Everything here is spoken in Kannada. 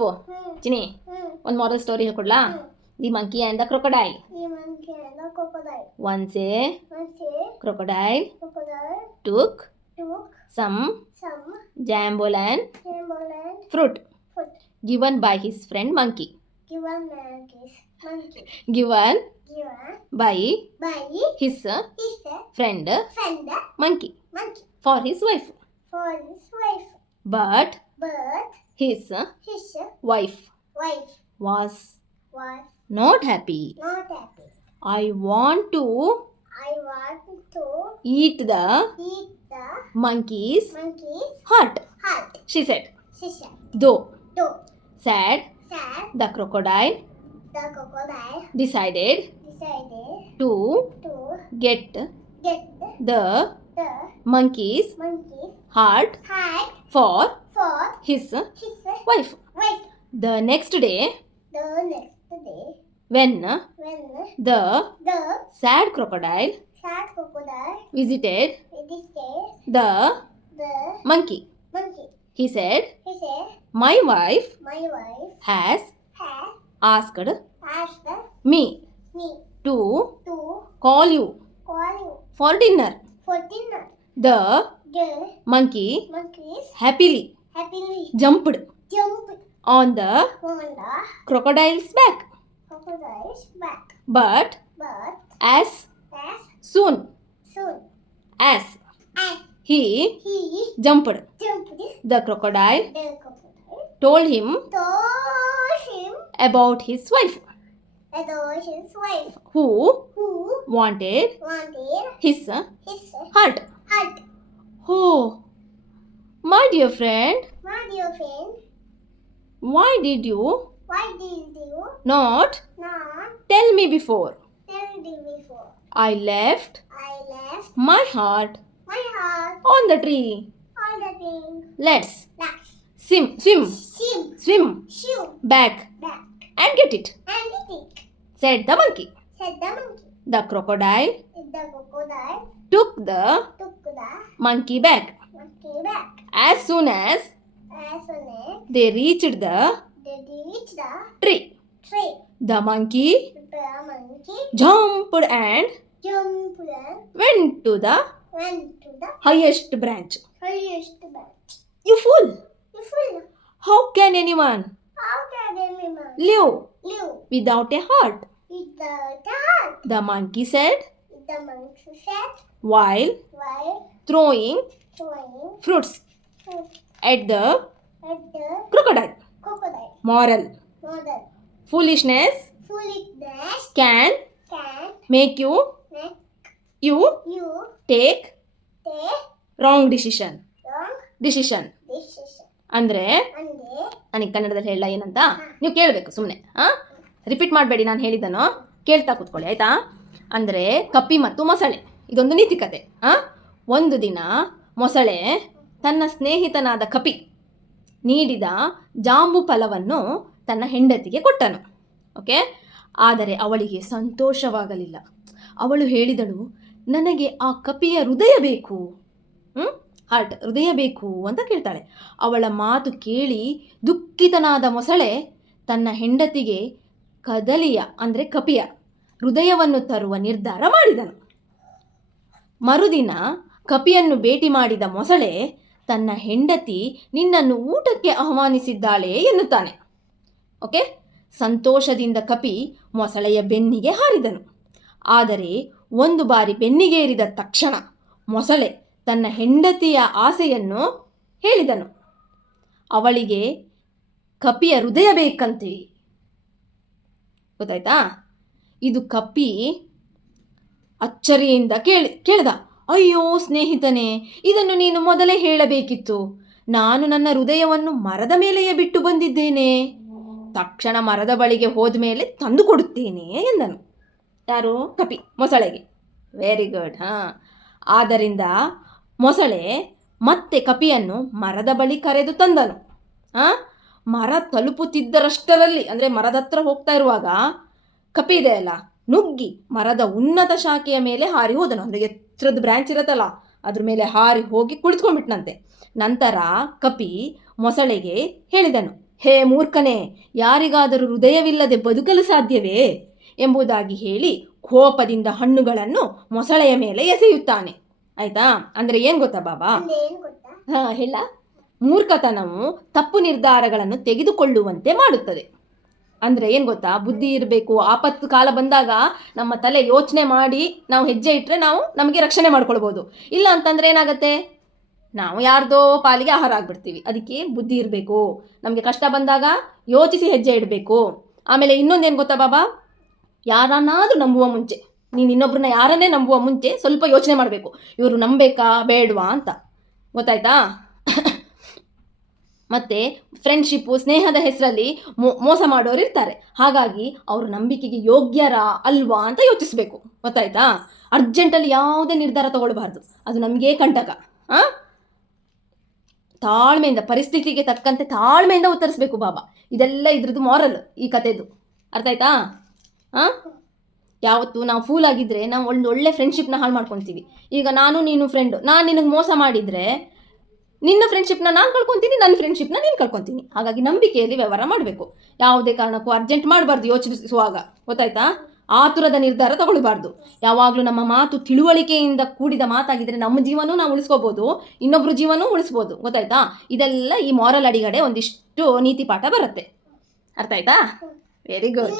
ಅಪ್ಪು ಚಿನಿ ಒಂದು moral story ಹೇಳ್ಕೊಡ್ಲಾ the monkey and the crocodile. Once a One day, crocodile crocodile took took some some jambolan camel and fruit foot. given by his friend monkey. Given monkeys, monkey. Given Given by by his uh, his friend friend monkey monkey for his wife. wife. But But his his wife was was not happy. not happy. I want to I want to eat the eat the monkey's monkey's heart, heart. she said. She said, Though Though sad, sad, the crocodile the crocodile decided decided to to get get the the monkey's monkey's heart heart for his uh, his uh, wife. wife. The next day, The next day, when uh, when the the sad crocodile sad crocodile visited visited the the monkey, monkey, he said, he said, My wife My wife has has asked asked me me to to call you call you for dinner. for dinner. The The monkey monkeys happily happily jumped on the crocodile's back. But, as, soon, as, he, jumped, the crocodile, told him, about his wife. Wife, Who, wanted, his, heart. Oh, my dear friend, My dear friend, why did you why did you not not tell me before? tell me before? I left I left my heart my heart on the tree. on the thing. Let's Let's swim, swim, swim, swim shoot back back and get it, and eat it, said the monkey. said the monkey. The crocodile The crocodile took the took the monkey back. Back. As soon as As soon as they reached the they reached the tree, tree, the monkey the monkey jumped and jumped and went to the went to the highest branch. highest branch. You fool! You fool! How can anyone How can anyone live live without a heart? without a heart? The monkey said The monkey said while while throwing fruits. At the crocodile moral foolishness can make you you take wrong decision decision ಅಂದ್ರೆ ನನಗೆ ಕನ್ನಡದಲ್ಲಿ ಹೇಳ ಏನಂತ? ನೀವು ಕೇಳಬೇಕು ಸುಮ್ಮನೆ ಹಾ? ರಿಪೀಟ್ ಮಾಡಬೇಡಿ ನಾನು ಹೇಳಿದ್ದನ್ನು. ಕೇಳ್ತಾ ಕೂತ್ಕೊಳ್ಳಿ ಆಯ್ತಾ? ಅಂದ್ರೆ ಕಪ್ಪಿ ಮತ್ತು ಮೊಸಳೆ. ಇದೊಂದು ನೀತಿ ಕತೆ ಹಾ? ಒಂದು ದಿನ ಮೊಸಳೆ ತನ್ನ ಸ್ನೇಹಿತನಾದ ಕಪಿ ನೀಡಿದ ಜಾಂಬು ಫಲವನ್ನು ತನ್ನ ಹೆಂಡತಿಗೆ ಕೊಟ್ಟನು. ಓಕೆ? ಆದರೆ ಅವಳಿಗೆ ಸಂತೋಷವಾಗಲಿಲ್ಲ. ಅವಳು ಹೇಳಿದಳು, ನನಗೆ ಆ ಕಪಿಯ ಹೃದಯ ಬೇಕು? ಹಾರ್ಟ್, ಹೃದಯ ಬೇಕು ಅಂತ ಕೇಳ್ತಾಳೆ. ಅವಳ ಮಾತು ಕೇಳಿ ದುಃಖಿತನಾದ ಮೊಸಳೆ ತನ್ನ ಹೆಂಡತಿಗೆ ಕದಲಿಯ, ಅಂದರೆ ಕಪಿಯ, ಹೃದಯವನ್ನು ತರುವ ನಿರ್ಧಾರ ಮಾಡಿದನು. ಮರುದಿನ ಕಪಿಯನ್ನು ಭೇಟಿ ಮಾಡಿದ ಮೊಸಳೆ ತನ್ನ ಹೆಂಡತಿ ನಿನ್ನನ್ನು ಊಟಕ್ಕೆ ಆಹ್ವಾನಿಸಿದ್ದಾಳೆ ಎನ್ನುತ್ತಾನೆ. ಓಕೆ? ಸಂತೋಷದಿಂದ ಕಪಿ ಮೊಸಳೆಯ ಬೆನ್ನಿಗೆ ಹಾರಿದನು. ಆದರೆ ಒಂದು ಬಾರಿ ಬೆನ್ನಿಗೆ ಏರಿದ ತಕ್ಷಣ ಮೊಸಳೆ ತನ್ನ ಹೆಂಡತಿಯ ಆಸೆಯನ್ನು ಹೇಳಿದನು. ಅವಳಿಗೆ, ಕಪಿಯ ಹೃದಯ ಬೇಕಂತೆ. ಗೊತ್ತಾಯ್ತಾ? ಇದು ಕಪಿ ಅಚ್ಚರಿಯಿಂದ ಕೇಳಿ ಕೇಳ್ದ. ಅಯ್ಯೋ ಸ್ನೇಹಿತನೇ, ಇದನ್ನು ನೀನು ಮೊದಲೇ ಹೇಳಬೇಕಿತ್ತು. ನಾನು ನನ್ನ ಹೃದಯವನ್ನು ಮರದ ಮೇಲೆಯೇ ಬಿಟ್ಟು ಬಂದಿದ್ದೇನೆ. ತಕ್ಷಣ ಮರದ ಬಳಿಗೆ ಹೋದ ಮೇಲೆ ತಂದು ಕೊಡುತ್ತೇನೆ ಎಂದನು. ಯಾರು? ಕಪಿ, ಮೊಸಳೆಗೆ. ವೆರಿ ಗುಡ್ ಹಾಂ. ಆದ್ದರಿಂದ ಮೊಸಳೆ ಮತ್ತೆ ಕಪಿಯನ್ನು ಮರದ ಬಳಿ ಕರೆದು ತಂದನು. ಹಾಂ? ಮರ ತಲುಪುತ್ತಿದ್ದರಷ್ಟರಲ್ಲಿ, ಅಂದರೆ ಮರದ ಹತ್ರ ಹೋಗ್ತಾ ಇರುವಾಗ ಕಪಿ ಇದೆ ಅಲ್ಲ ನುಗ್ಗಿ ಮರದ ಉನ್ನತ ಶಾಖೆಯ ಮೇಲೆ ಹಾರಿ ಹೋದನು. ಅಂದರೆ ಎತ್ತರದ ಬ್ರ್ಯಾಂಚ್ ಇರತ್ತಲ್ಲ ಅದ್ರ ಮೇಲೆ ಹಾರಿ ಹೋಗಿ ಕುಳಿತ್ಕೊಂಡ್ಬಿಟ್ನಂತೆ. ನಂತರ ಕಪಿ ಮೊಸಳೆಗೆ ಹೇಳಿದನು ಹೇ ಮೂರ್ಖನೇ ಯಾರಿಗಾದರೂ ಹೃದಯವಿಲ್ಲದೆ ಬದುಕಲು ಸಾಧ್ಯವೇ? ಎಂಬುದಾಗಿ ಹೇಳಿ ಕೋಪದಿಂದ ಹಣ್ಣುಗಳನ್ನು ಮೊಸಳೆಯ ಮೇಲೆ ಎಸೆಯುತ್ತಾನೆ. ಆಯ್ತಾ? ಅಂದರೆ ಏನು ಗೊತ್ತಾ ಬಾಬಾ? ಹಾ ಹೇಳ. ಮೂರ್ಖತನವು ತಪ್ಪು ನಿರ್ಧಾರಗಳನ್ನು ತೆಗೆದುಕೊಳ್ಳುವಂತೆ ಮಾಡುತ್ತದೆ. ಅಂದರೆ ಏನು ಗೊತ್ತಾ? ಬುದ್ಧಿ ಇರಬೇಕು. ಆಪತ್ತು ಕಾಲ ಬಂದಾಗ ನಮ್ಮ ತಲೆ ಯೋಚನೆ ಮಾಡಿ ನಾವು ಹೆಜ್ಜೆ ಇಟ್ಟರೆ ನಾವು ನಮಗೆ ರಕ್ಷಣೆ ಮಾಡ್ಕೊಳ್ಬೋದು. ಇಲ್ಲ ಅಂತಂದ್ರೆ ಏನಾಗುತ್ತೆ? ನಾವು ಯಾರ್ದೋ ಪಾಲಿಗೆ ಆಹಾರ ಆಗ್ಬಿಡ್ತೀವಿ. ಅದಕ್ಕೆ ಬುದ್ಧಿ ಇರಬೇಕು. ನಮಗೆ ಕಷ್ಟ ಬಂದಾಗ ಯೋಚಿಸಿ ಹೆಜ್ಜೆ ಇಡಬೇಕು. ಆಮೇಲೆ ಇನ್ನೊಂದೇನು ಗೊತ್ತಾ ಬಾಬಾ? ಯಾರನ್ನಾದರೂ ನಂಬುವ ಮುಂಚೆ ನೀನು ಇನ್ನೊಬ್ಬರನ್ನ ಯಾರನ್ನೇ ನಂಬುವ ಮುಂಚೆ ಸ್ವಲ್ಪ ಯೋಚನೆ ಮಾಡಬೇಕು. ಇವರು ನಂಬೇಕಾ ಬೇಡವಾ ಅಂತ. ಗೊತ್ತಾಯ್ತಾ? ಮತ್ತು ಫ್ರೆಂಡ್ಶಿಪ್ಪು ಸ್ನೇಹದ ಹೆಸರಲ್ಲಿ ಮೋಸ ಮಾಡೋರು ಇರ್ತಾರೆ. ಹಾಗಾಗಿ ಅವರು ನಂಬಿಕೆಗೆ ಯೋಗ್ಯರಾ ಅಲ್ವಾ ಅಂತ ಯೋಚಿಸಬೇಕು. ಗೊತ್ತಾಯ್ತಾ? ಅರ್ಜೆಂಟಲ್ಲಿ ಯಾವುದೇ ನಿರ್ಧಾರ ತಗೊಳ್ಬಾರ್ದು. ಅದು ನಮಗೇ ಕಂಟಕ. ಹಾಂ ತಾಳ್ಮೆಯಿಂದ, ಪರಿಸ್ಥಿತಿಗೆ ತಕ್ಕಂತೆ ತಾಳ್ಮೆಯಿಂದ ಉತ್ತರಿಸ್ಬೇಕು ಬಾಬಾ ಇದೆಲ್ಲ ಇದ್ರದ್ದು ಮಾರಲ್ ಈ ಕತೆದು ಅರ್ಥ ಆಯ್ತಾ? ಹಾಂ ಯಾವತ್ತು ನಾವು ಫೂಲ್ ಆಗಿದ್ರೆ ನಾವು ಒಂದು ಒಳ್ಳೆ ಫ್ರೆಂಡ್ಶಿಪ್ನ ಹಾಳು ಮಾಡ್ಕೊತೀವಿ. ಈಗ ನಾನು, ನೀನು ಫ್ರೆಂಡು ನಾನು ನಿನಗೆ ಮೋಸ ಮಾಡಿದರೆ ನಿನ್ನ ಫ್ರೆಂಡ್ಶಿಪ್ನ ನಾನು ಕಳ್ಕೊತೀನಿ ನನ್ನ ಫ್ರೆಂಡ್ಶಿಪ್ನ ನೀನು ಕಳ್ಕೊತೀನಿ. ಹಾಗಾಗಿ ನಂಬಿಕೆಯಲ್ಲಿ ವ್ಯವಹಾರ ಮಾಡಬೇಕು. ಯಾವುದೇ ಕಾರಣಕ್ಕೂ ಅರ್ಜೆಂಟ್ ಮಾಡಬಾರ್ದು ಯೋಚಿಸುವಾಗ. ಗೊತ್ತಾಯ್ತಾ? ಆತುರದ ನಿರ್ಧಾರ ತಗೊಳ್ಬಾರ್ದು. ಯಾವಾಗಲೂ ನಮ್ಮ ಮಾತು ತಿಳುವಳಿಕೆಯಿಂದ ಕೂಡಿದ ಮಾತಾಗಿದ್ರೆ ನಮ್ಮ ಜೀವನೂ ನಾವು ಉಳಿಸ್ಕೋಬೋದು ಇನ್ನೊಬ್ಬರು ಜೀವನೂ ಉಳಿಸ್ಬೋದು. ಗೊತ್ತಾಯ್ತಾ? ಇದೆಲ್ಲ ಈ ಮಾರಲ್ ಅಡಿಗಡೆ ಒಂದಿಷ್ಟು ನೀತಿ ಪಾಠ ಬರುತ್ತೆ. ಅರ್ಥ ಆಯ್ತಾ? Very good